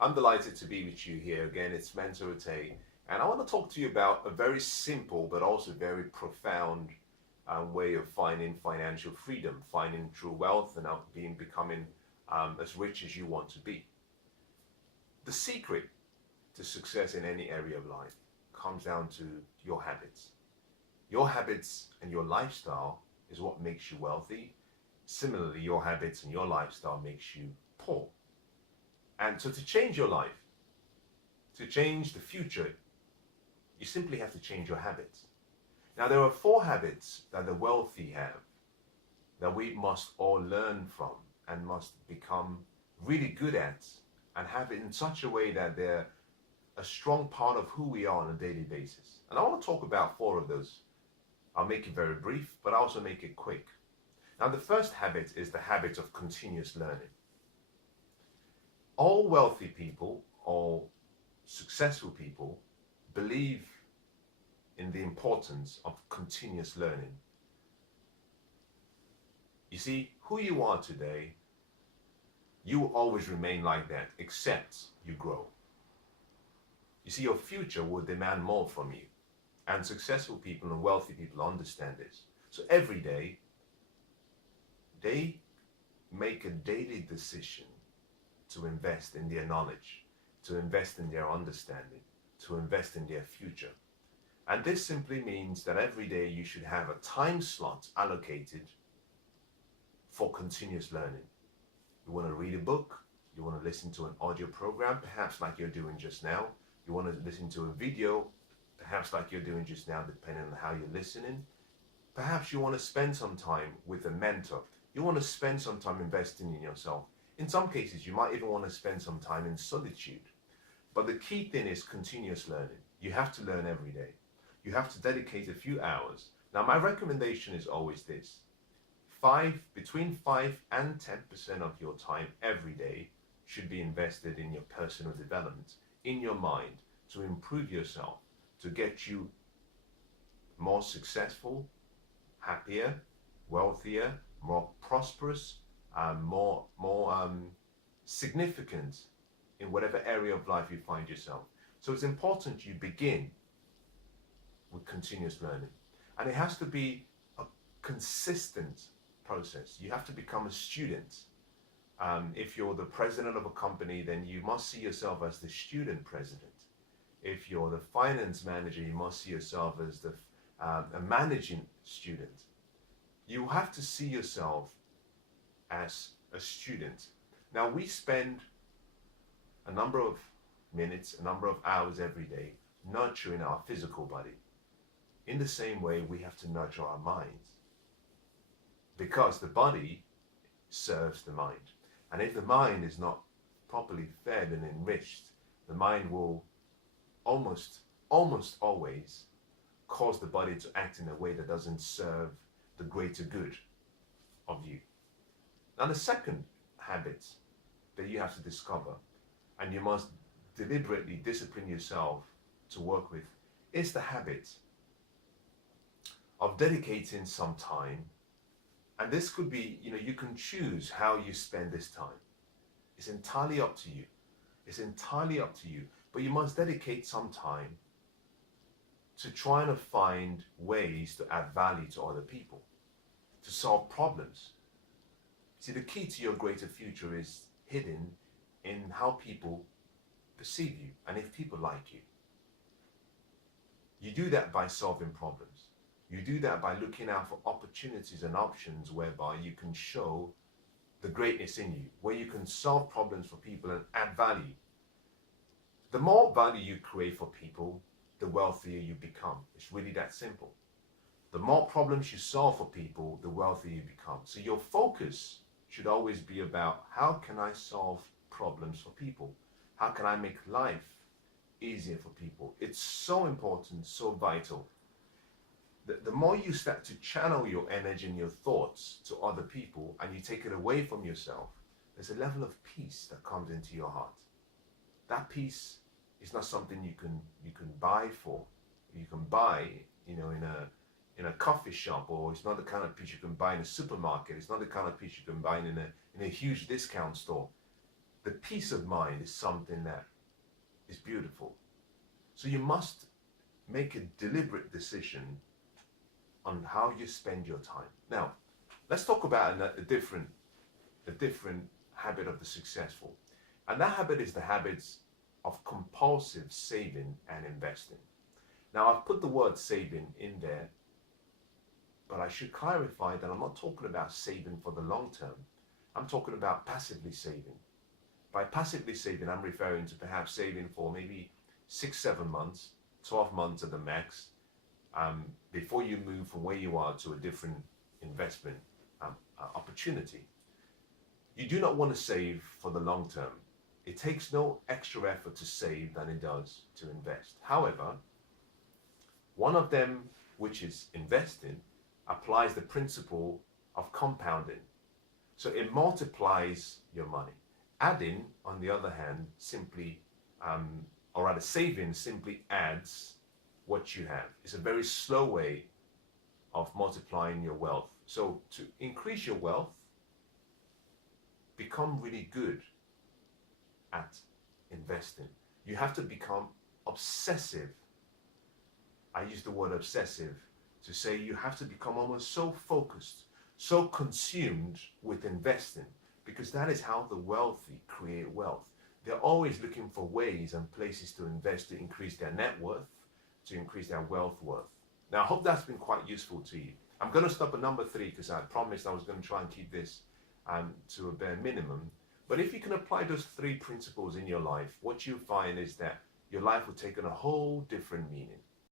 I'm delighted to be with you here again. It's Mensah Oteh, and I want to talk to you about a very simple but also very profound way of finding financial freedom, finding true wealth, and becoming as rich as you want to be. The secret to success in any area of life comes down to your habits. Your habits and your lifestyle is what makes you wealthy. Similarly, your habits and your lifestyle makes you poor. And so to change your life, to change the future, you simply have to change your habits. Now, there are 4 habits that the wealthy have that we must all learn from and must become really good at and have it in such a way that they're a strong part of who we are on a daily basis. And I want to talk about 4 of those. I'll make it very brief, but I'll also make it quick. Now, the first habit is the habit of continuous learning. All wealthy people, all successful people believe in the importance of continuous learning. You see, who you are today, you will always remain like that, except you grow. You see, your future will demand more from you. And successful people and wealthy people understand this. So every day, they make a daily decision to invest in their knowledge, to invest in their understanding, to invest in their future. And this simply means that every day you should have a time slot allocated for continuous learning. You want to read a book, you want to listen to an audio program, perhaps like you're doing just now. You want to listen to a video, perhaps like you're doing just now, depending on how you're listening. Perhaps you want to spend some time with a mentor. You want to spend some time investing in yourself. In some cases, you might even want to spend some time in solitude. But the key thing is continuous learning. You have to learn every day. You have to dedicate a few hours. Now, my recommendation is always this. Between 5 and 10% of your time every day should be invested in your personal development, in your mind, to improve yourself, to get you more successful, happier, wealthier, more prosperous, more significant in whatever area of life you find yourself. So it's important you begin with continuous learning. And it has to be a consistent process. You have to become a student. If you're the president of a company, then you must see yourself as the student president. If you're the finance manager, you must see yourself as a managing student. You have to see yourself as a student. Now, we spend a number of minutes, a number of hours every day nurturing our physical body. In the same way, we have to nurture our minds, because the body serves the mind. And if the mind is not properly fed and enriched, the mind will almost always cause the body to act in a way that doesn't serve the greater good of you. Now, the second habit that you have to discover, and you must deliberately discipline yourself to work with, is the habit of dedicating some time. And this could be, you can choose how you spend this time. It's entirely up to you. It's entirely up to you. But you must dedicate some time to trying to find ways to add value to other people, to solve problems. See, the key to your greater future is hidden in how people perceive you and if people like you. You do that by solving problems. You do that by looking out for opportunities and options whereby you can show the greatness in you, where you can solve problems for people and add value. The more value you create for people, the wealthier you become. It's really that simple. The more problems you solve for people, the wealthier you become. So your focus should always be about, how can I solve problems for people? How can I make life easier for people? It's so important, so vital. The more you start to channel your energy and your thoughts to other people, and you take it away from yourself, there's a level of peace that comes into your heart. That peace is not something you can buy for. You can buy, in a coffee shop, or it's not the kind of peace you can buy in a supermarket. It's not the kind of peace you can buy in a huge discount store. the peace of mind is something that is beautiful. So you must make a deliberate decision on how you spend your time. Now, let's talk about a different habit of the successful. And that habit is the habits of compulsive saving and investing. Now, I've put the word saving in there, but I should clarify that I'm not talking about saving for the long term. I'm talking about passively saving. By passively saving, I'm referring to perhaps saving for maybe 6, 7 months, 12 months at the max, before you move from where you are to a different investment opportunity. You do not want to save for the long term. It takes no extra effort to save than it does to invest. However, one of them, which is investing, applies the principle of compounding. So it multiplies your money. Adding, on the other hand, simply, or rather saving simply adds what you have. It's a very slow way of multiplying your wealth. So to increase your wealth, become really good at investing. You have to become obsessive. I use the word obsessive to say you have to become almost so focused, so consumed with investing, because that is how the wealthy create wealth. They're always looking for ways and places to invest to increase their net worth, to increase their wealth worth. Now, I hope that's been quite useful to you. I'm going to stop at number 3 because I promised I was going to try and keep this to a bare minimum. But if you can apply those 3 principles in your life, what you find is that your life will take on a whole different meaning.